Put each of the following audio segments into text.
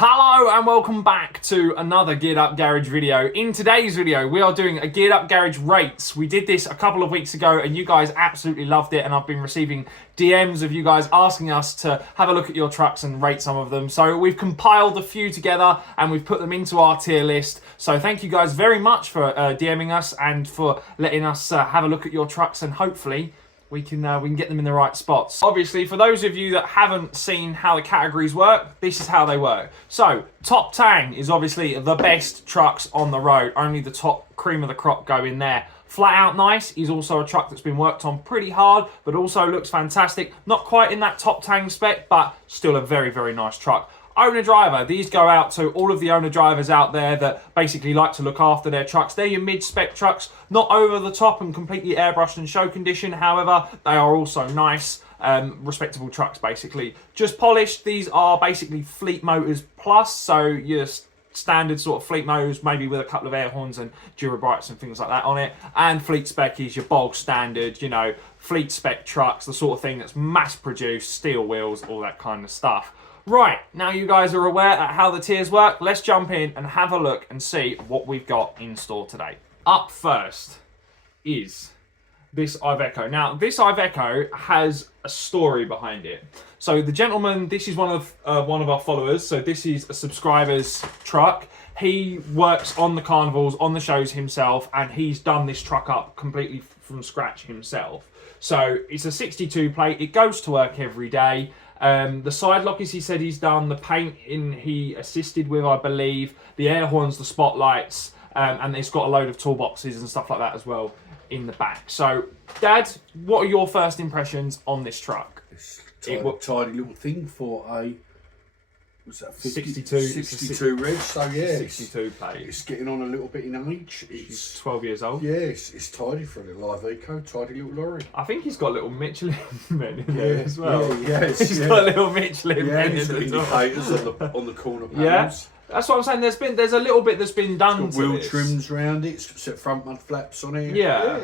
Hello and welcome back to another Geared Up Garage video. In today's video, we are doing a Geared Up Garage rates. We did this a couple of weeks ago and you guys absolutely loved it, and I've been receiving DMs of you guys asking us to have a look at your trucks and rate some of them. So we've compiled a few together and we've put them into our tier list. So thank you guys very much for DMing us and for letting us have a look at your trucks, and hopefully we can get them in the right spots. Obviously, for those of you that haven't seen how the categories work, this is how they work. So, top tang is obviously the best trucks on the road. Only the top cream of the crop go in there. Flat Out Nice is also a truck that's been worked on pretty hard, but also looks fantastic. Not quite in that top tang spec, but still a very, very nice truck. Owner driver, these go out to all of the owner drivers out there that basically like to look after their trucks. They're your mid-spec trucks, not over the top and completely airbrushed and show condition. However, they are also nice, respectable trucks basically. Just polished, these are basically Fleet Motors Plus, so your standard sort of Fleet Motors, maybe with a couple of air horns and Durabrights and things like that on it. And Fleet Spec is your bog standard, you know, Fleet Spec trucks, the sort of thing that's mass produced, steel wheels, all that kind of stuff. Right, now you guys are aware at how the tiers work, let's jump in and have a look and see what we've got in store today. Up first is this Iveco. Now, this Iveco has a story behind it. So the gentleman, this is one of our followers, so this is a subscriber's truck. He works on the carnivals, on the shows himself, and he's done this truck up completely from scratch himself. So it's a 62 plate, it goes to work every day. The side lockers he said he's done, the paint he assisted with, I believe, the air horns, the spotlights, and it's got a load of toolboxes and stuff like that as well in the back. So, Dad, what are your first impressions on this truck? It's a tidy little thing for a, what's that, 62 reg, so yeah, 62 plate. It's getting on a little bit in age. He's 12 years old. Yeah, it's tidy for a little Iveco, tidy little lorry. I think he's got little Michelin men in there as well. Yeah, He's got little Michelin men he's in got the top. indicators on the corner panels. Yeah, that's what I'm saying. There's a little bit that's been done It's to got wheel this. trims around it. It's got front mud flaps on it. Yeah.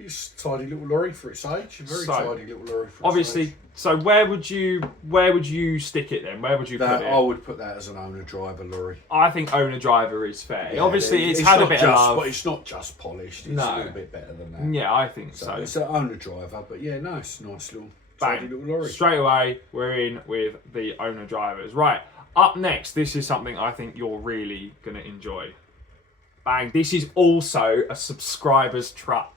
It's a tidy little lorry for its age. A very tidy little lorry for its Obviously, age. so where would you stick it then? Where would you put it? I would put that as an owner-driver lorry. I think owner driver is fair. Yeah, Obviously, it's had a bit of love. But it's not just polished. It's a little bit better than that. Yeah, I think so. It's an owner-driver, but yeah, nice little tidy little lorry. Straight away, we're in with the owner drivers. Right, up next, this is something I think you're really going to enjoy. Bang, this is also a subscriber's truck.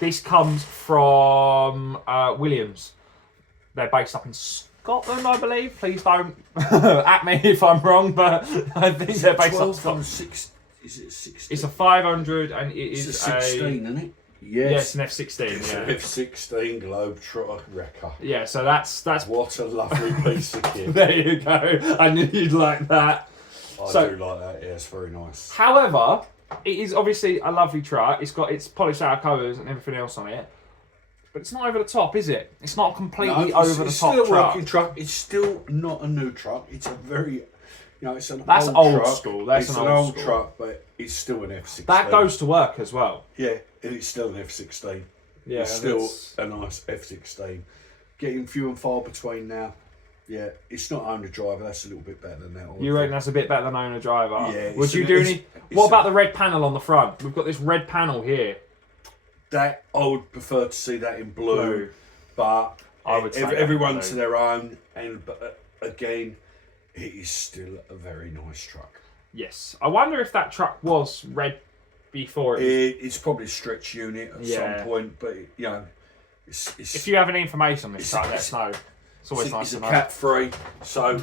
This comes from Williams. They're based up in Scotland, I believe. Please don't at me if I'm wrong, but I think they're based up in Scotland. Is it 16? It's a 500 and it is it's a 16, isn't it? Yes, an F16. It's an F16 Globetrotter wrecker. Yeah, so that's what a lovely piece of kit. There you go. I knew you'd like that. I do like that. Yeah, it's very nice. However, it is obviously a lovely truck. It's got its polished out covers and everything else on it. But it's not over the top, is it? It's not completely over the top It's still a truck. working truck. It's still not a new truck. It's a very, it's an That's old truck. school. That's it's an old school. truck, but it's still an F16. That goes to work as well. Yeah, and it's still an F16. Yeah, it's still a nice F16. Getting few and far between now. Yeah, it's not owner driver. That's a little bit better than that. You reckon that's a bit better than owner driver? Yeah. Would you do any? What about the red panel on the front? We've got this red panel here. That I would prefer to see that in blue. But I would say everyone to their own. But again, it is still a very nice truck. Yes, I wonder if that truck was red before. It's probably a stretch unit at some point, but it's. If you have any information on this truck, let us know. It's always nice to know. It's a cat free, so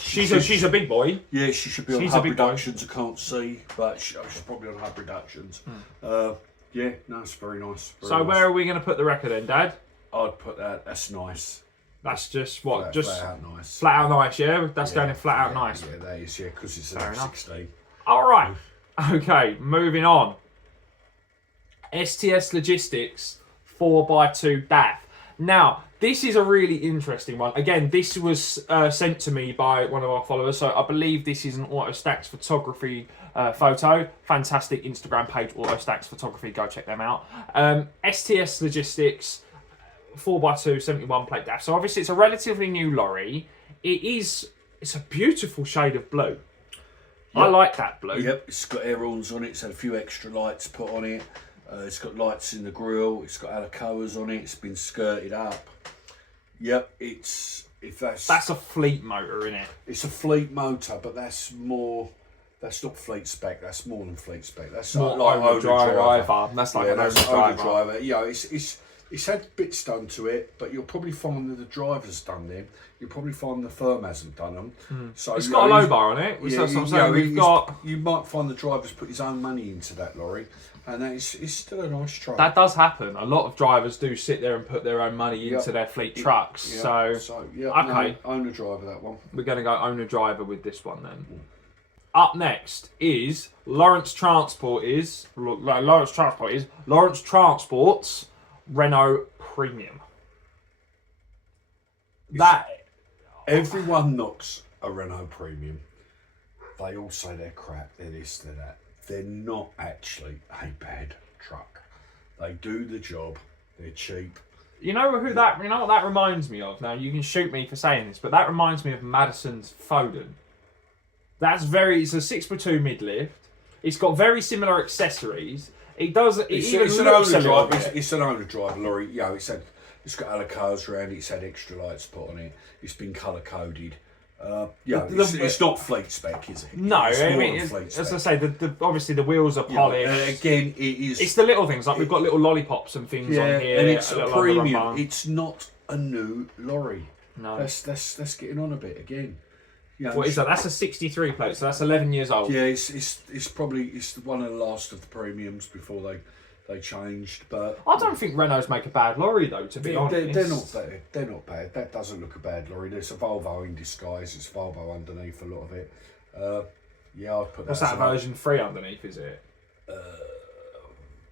she's a big boy. Yeah, she should be on hub reductions. I can't see, but she's probably on hub reductions. Yeah, no, it's very nice. So where are we going to put the record then, Dad? I'd put that. That's nice. That's just what? Flat out nice. Flat out nice, yeah? That's going in flat out nice. Yeah, that is, yeah, because it's an F16. Alright, okay, moving on. STS Logistics 4x2 DAF. Now, this is a really interesting one. Again, this was sent to me by one of our followers, so I believe this is an Autostacks photography photo. Fantastic Instagram page, Autostacks Photography. Go check them out. STS Logistics 4x2 71 plate DAF. So obviously it's a relatively new lorry. It is It's a beautiful shade of blue. Yep. I like that blue. Yep, it's got air horns on it. It's had a few extra lights put on it. It's got lights in the grille. It's got Alcoas on it. It's been skirted up. Yep, that's a fleet motor, isn't it? It's a fleet motor, but that's more. That's not fleet spec. That's more than fleet spec. That's More like owner driver. That's like an owner driver. Yeah, it's had bits done to it, but you'll probably find that the driver's done them. You'll probably find the firm hasn't done them. So it's got a low bar on it. Yeah, That's what I'm saying. You might find the driver's put his own money into that lorry, and it's still a nice truck. That does happen. A lot of drivers do sit there and put their own money into their fleet trucks. Yep. So yeah, okay, no, owner driver that one. We're going to go owner driver with this one then. Up next is Lawrence Transport's Renault Premium. Everyone knocks a Renault Premium. They all say they're crap, they're this, they're that. They're not actually a bad truck. They do the job. They're cheap. You know what that reminds me of? Now you can shoot me for saying this, but that reminds me of Madison's Foden. It's a 6x2 mid-lift. It's got very similar accessories. It's an owner driver lorry. Yeah, it's got Alcoas around it. It's had extra lights put on it. It's been colour coded. It's not fleet spec, is it? No, as I say, obviously the wheels are polished. Again, it is. It's the little things like we've got little lollipops and things on here, and it's a premium. It's not a new lorry. No, that's getting on a bit again. What is that? That's a 63 plate, so that's 11 years old. Yeah, it's probably one of the last of the premiums before they changed. But I don't think Renaults make a bad lorry though. To be honest, they're not bad. They're not bad. That doesn't look a bad lorry. It's a Volvo in disguise. It's Volvo underneath a lot of it. I'd put that. What's that version 3 underneath? Is it?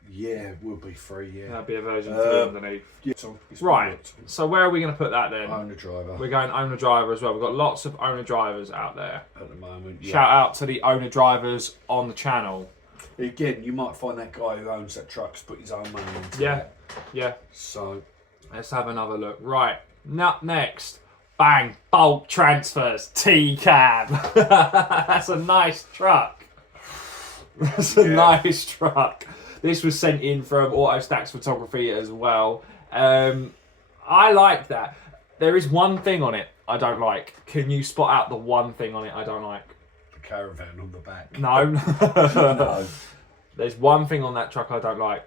Yeah, it would be 3. Yeah, that'd be a version 3 underneath. Yeah, right. So where are we going to put that then? Owner driver. We're going owner driver as well. We've got lots of owner drivers out there at the moment. Yeah. Shout out to the owner drivers on the channel. Again, you might find that guy who owns that truck's put his own money into it. Yeah. So let's have another look. Right. Next. Bang. Bulk transfers. T-cab. That's a nice truck. That's a nice truck. This was sent in from Auto Stacks Photography as well. I like that. There is one thing on it I don't like. Can you spot out the one thing on it I don't like? The caravan on the back. No. No. There's one thing on that truck I don't like.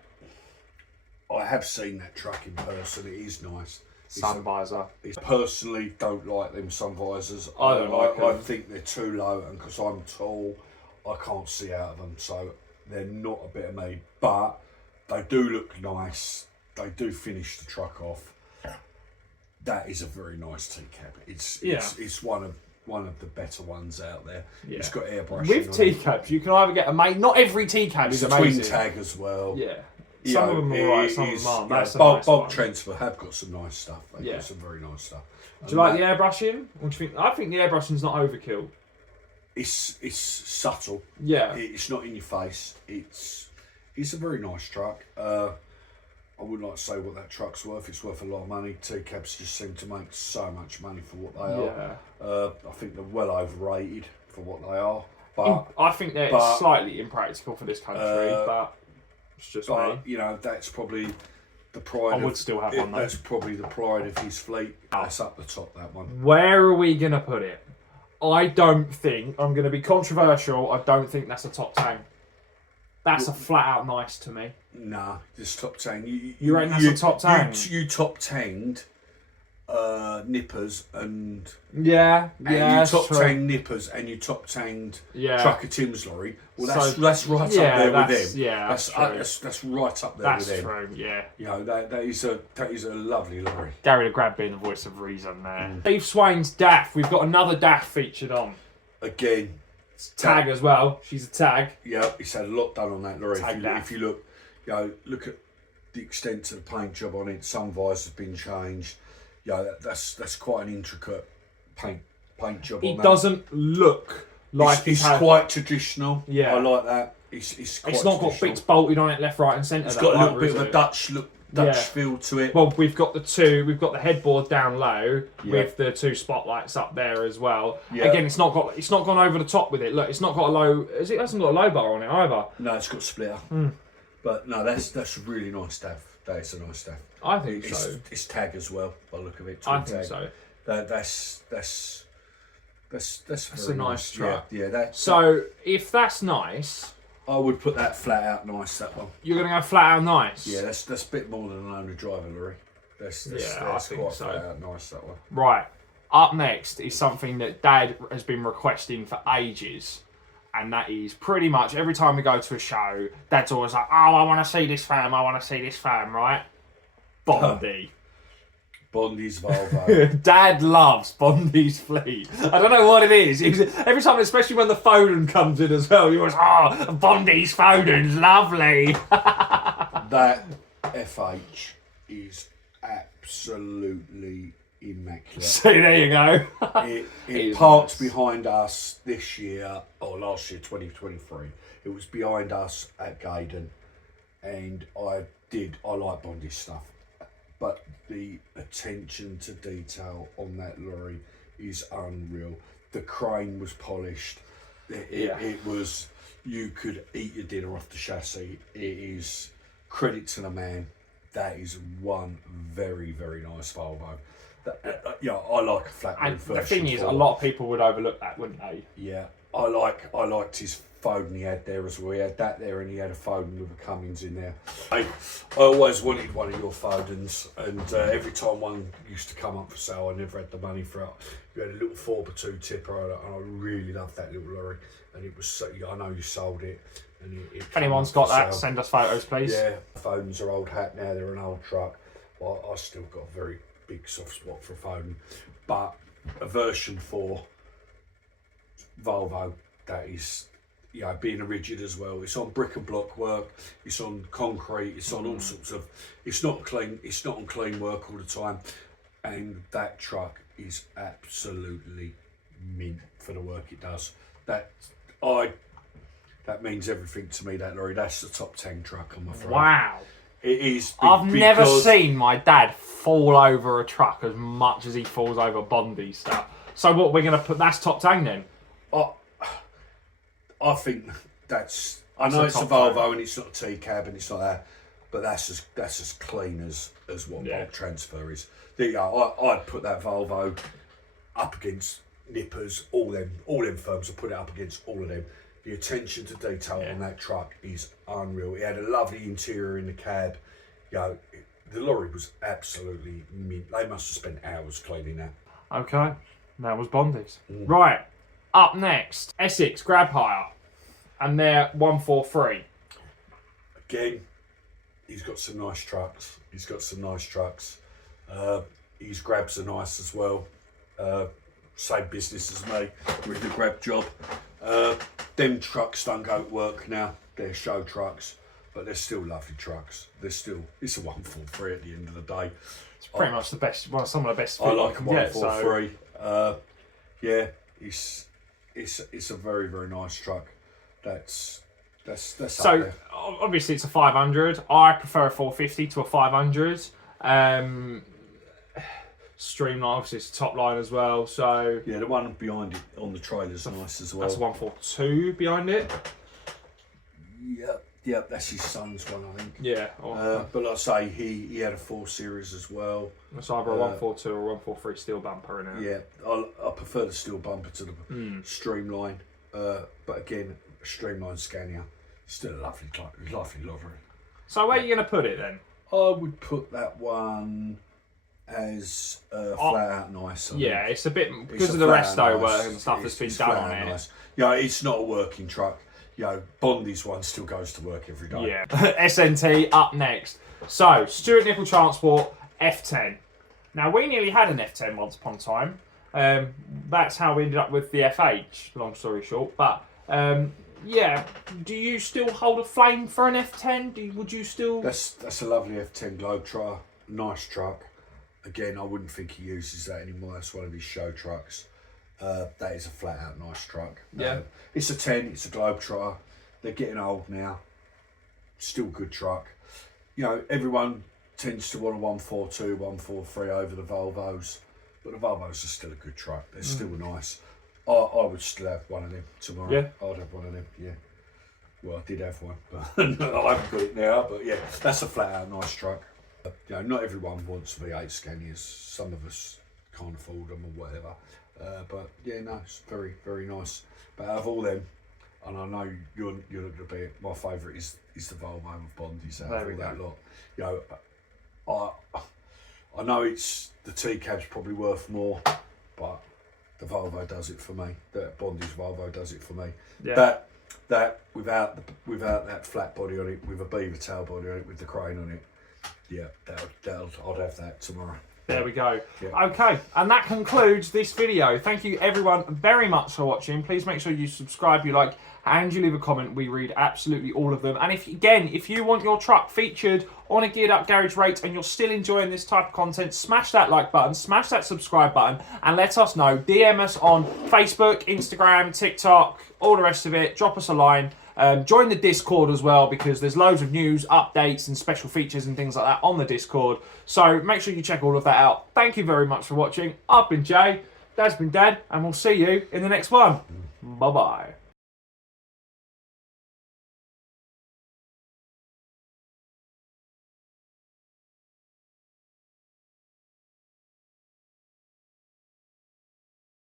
I have seen that truck in person. It is nice. Sun visor. I personally don't like them sun visors. I don't like them. I think they're too low, and because I'm tall, I can't see out of them. So they're not a bit of me, but they do look nice. They do finish the truck off. That is a very nice T-cab. It's one of the better ones out there. Yeah. It's got airbrushing with T-cabs. You can either get not every T-cab is amazing. Twin tag as well. Yeah. Some of them are alright, some of them aren't. That's a nice Bulk one. Transfer have got some nice stuff. They've got some very nice stuff. Do you like the airbrushing? What do you think? I think the airbrushing's not overkill. It's subtle. Yeah. It's not in your face. It's a very nice truck. I wouldn't like to say what that truck's worth. It's worth a lot of money. T-cabs just seem to make so much money for what they are. I think they're well overrated for what they are. But I think they're slightly impractical for this country, but it's just me. You know, that's probably the pride. I would still have one though. That's probably the pride of his fleet. That's up the top, that one. Where are we going to put it? I don't think, I'm going to be controversial, I don't think that's a top 10. That's a flat out nice to me. Nah, this top 10. You reckon that's a top 10? You top 10'd nippers and... Yeah, you top 10 nippers and you top 10'd Trucker Tim's lorry. Well, that's right up there with them. Yeah, that's right up there with them. That's true, yeah. You know, that is a lovely lorry. Gary the Grab being the voice of reason there. Steve Swain's DAF. We've got another DAF featured on. Again. Tag as well. She's a tag. Yeah, he's had a lot done on that lorry. If you look, look at the extent to the paint job on it. Some visors have been changed. That's quite an intricate paint job on that. It doesn't look like it's quite traditional. Yeah, I like that. It's quite not got bits bolted on it left, right, and centre. It's got a little bit of a Dutch look Dutch feel to it. Well, we've got the headboard down low with the 2 spotlights up there as well. Yeah. Again, it's not gone over the top with it. Look, it's not got a low. It hasn't got a low bar on it either. No, it's got a splitter. But no, that's a really nice staff. That is a nice staff. I think so. It's tag as well, by the look of it. I think so. That's a nice truck. Yeah. So if that's nice, I would put that flat out nice. That one. you're gonna go flat out nice. Yeah, that's a bit more than an owner driver lorry. That's quite flat out nice, that one. Right. Up next is something that Dad has been requesting for ages. And that is pretty much every time we go to a show, Dad's always like, oh, I want to see this fam, right? Bondi. Bondi's Volvo. Dad loves Bondi's fleet. I don't know what it is. Every time, especially when the Foden comes in as well, he goes, oh, Bondi's Foden's lovely. That FH is absolutely immaculate. So there you go. It parked behind us this year, or last year, 2023. It was behind us at Gaydon, and I like Bondi's stuff, but the attention to detail on that lorry is unreal. The crane was polished. It was, you could eat your dinner off the chassis. It is credit to the man. That is one very, very nice Volvo. I like a flat roof version. The thing is, a lot of people would overlook that, wouldn't they? Yeah, I liked his Foden he had there as well. He had that there, and he had a Foden with a Cummins in there. I always wanted one of your Fodens, and every time one used to come up for sale, I never had the money for it. You had a little 4x2 tipper, and I really loved that little lorry. And it was so, I know you sold it. And if anyone's got that, send us photos, please. Yeah, Fodens are old hat now. They're an old truck. I still got a very big soft spot for a Foden, but a version 4 Volvo that is, being a rigid as well. It's on brick and block work. It's on concrete. It's on all sorts of. It's not clean. It's not on clean work all the time, and that truck is absolutely mint for the work it does. That means everything to me. That lorry. That's the top 10 truck, I'm afraid. Wow. It is. I've never seen my dad fall over a truck as much as he falls over Bondi stuff. So what we're going to put? That's top 10 then. I think that's. I know it's a Volvo and it's not a T-cab and it's not that, but that's as clean as what bulk transfer is. I'd put that Volvo up against Nippers, all them firms. I put it up against all of them. The attention to detail on that truck is unreal. It had a lovely interior in the cab. The lorry was absolutely mint. They must have spent hours cleaning that. Okay, that was Bondi's. Right, up next, Essex Grab Hire, and they're 143. Again, he's got some nice trucks. His grabs are nice as well. Same business as me with the grab job. Them trucks don't go to work now. They're show trucks, but they're still lovely trucks. It's a 143 at the end of the day. It's pretty much the best. Some of the best. I like a 143. It's a very, very nice truck. That's so up there. Obviously it's a 500. I prefer a 450 to a 500. Streamline, obviously it's a top line as well. So the one behind it on the trailer's nice as well. That's a 142 behind it. Yep, that's his son's one, I think. Yeah. But like I say, he had a 4 Series as well. It's either a 142 or a 143 steel bumper in it. Yeah, I prefer the steel bumper to the Streamline. But again, a Streamline Scania, still a lovely lorry. So where are you going to put it then? I would put that one as flat out nice. It's a bit because of the resto work and stuff that's been done on it. Nice. It's not a working truck. Bondi's one still goes to work every day. Yeah. SNT up next. So Stuart Nipple Transport F10. Now we nearly had an F10 once upon a time. That's how we ended up with the FH. Long story short, but do you still hold a flame for an F10? Would you still? That's a lovely F10 Globetrotter. Nice truck. Again, I wouldn't think he uses that anymore. That's one of his show trucks. That is a flat out nice truck. Yeah. It's a 10, it's a Globetrotter. They're getting old now. Still good truck. Everyone tends to want a 142, 143 over the Volvos, but the Volvos are still a good truck. They're still nice. I would still have one of them tomorrow. Yeah. I'd have one of them. Yeah. Well, I did have one, but I haven't got it now. But yeah, that's a flat out nice truck. You know, not everyone wants V8 Scanias. Some of us can't afford them or whatever. But yeah, no, it's very, very nice. But out of all them, and I know you're not going to be my favourite is the Volvo with Bondies out of all that lot. You know, I know it's the T-cab's probably worth more, but the Volvo does it for me. That Bondi's Volvo does it for me. Yeah. That without that flat body on it, with a beaver tail body on it, with the crane on it, yeah, I'd have that tomorrow. There we go. Yeah. Okay, and that concludes this video. Thank you everyone very much for watching. Please make sure you subscribe, you like, and you leave a comment. We read absolutely all of them. And if you want your truck featured on a Geared Up Garage Rate and you're still enjoying this type of content, smash that like button, smash that subscribe button, and let us know. DM us on Facebook, Instagram, TikTok, all the rest of it. Drop us a line. Join the Discord as well, because there's loads of news, updates and special features and things like that on the Discord. So make sure you check all of that out. Thank you very much for watching. I've been Jay, Dad's been Dad, and we'll see you in the next one. Bye-bye.